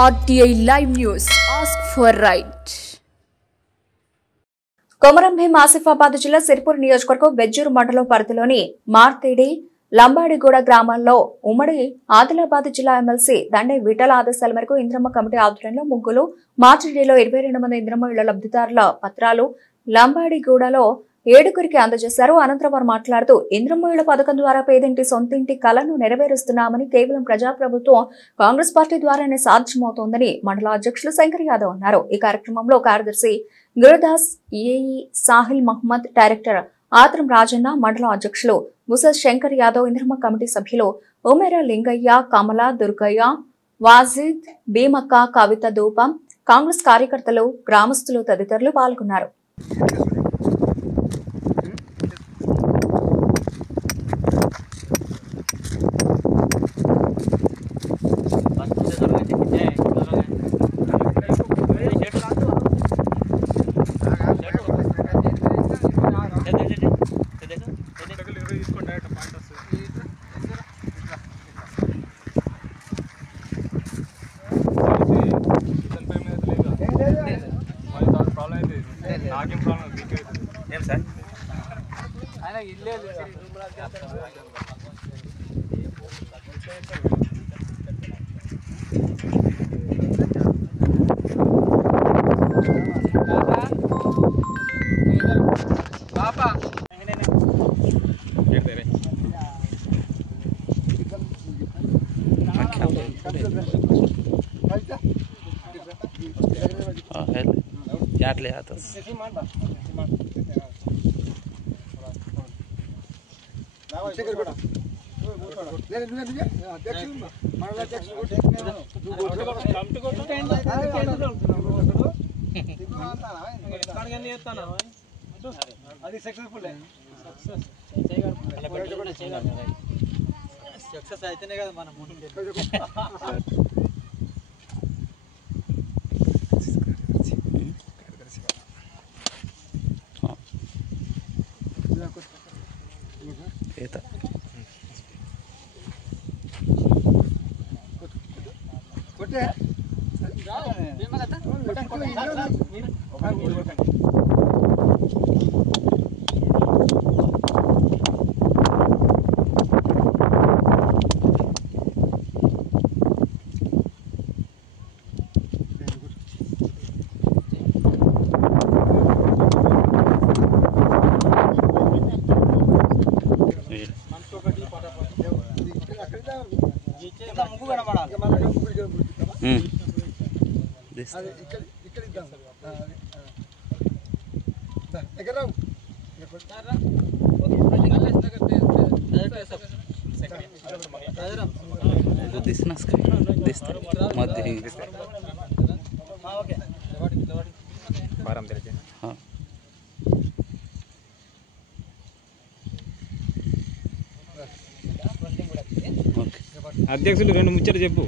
RTI Live News. Ask for right. Komaram Bheem Asifabad జిల్లా సిరిపూర్ నియోజకవర్గం బెజ్జూరు మండలం పరిధిలోని మార్తేడి లంబాడిగూడ గ్రామాల్లో ఉమ్మడి ఆదిలాబాద్ జిల్లా ఎమ్మెల్సీ దండే విఠల ఆదేశాల మేరకు ఇంద్రమ్మ కమిటీ ఆధ్వర్యంలో ముగ్గులు మార్చిడిలో 22 మంది ఇంద్రమ్మ ఇళ్ల లబ్ధిదారుల పత్రాలు లంబాడిగూడలో 7 అందజేశారు. అనంతరం వారు మాట్లాడుతూ ఇంద్రమ్మ ఇళ్ల పథకం ద్వారా పేదింటి సొంతింటి కలను నెరవేరుస్తున్నామని, కేవలం ప్రజాప్రభుత్వం కాంగ్రెస్ పార్టీ ద్వారానే సాధ్యమవుతోందని మండల అధ్యక్షులు శంకర్ యాదవ్ అన్నారు. ఈ కార్యక్రమంలో కార్యదర్శి గురుదాస్, ఏఈ సాహిల్ మహమ్మద్, డైరెక్టర్ ఆత్రం రాజన్న, మండల అధ్యక్షులు ముసద్ శంకర్ యాదవ్, ఇంద్రమ్మ కమిటీ సభ్యులు ఉమేర లింగయ్య, కమల, దుర్గయ్య, వాజిద్, భీమక్క, కవిత, ధూపం, కాంగ్రెస్ కార్యకర్తలు, గ్రామస్తులు తదితరులు పాల్గొన్నారు. ले आता అది సక్సెస్ఫుల్ సక్సెస్ అయితేనే కదా మనం అధ్యక్షులు 2 ముచ్చట చెప్పు.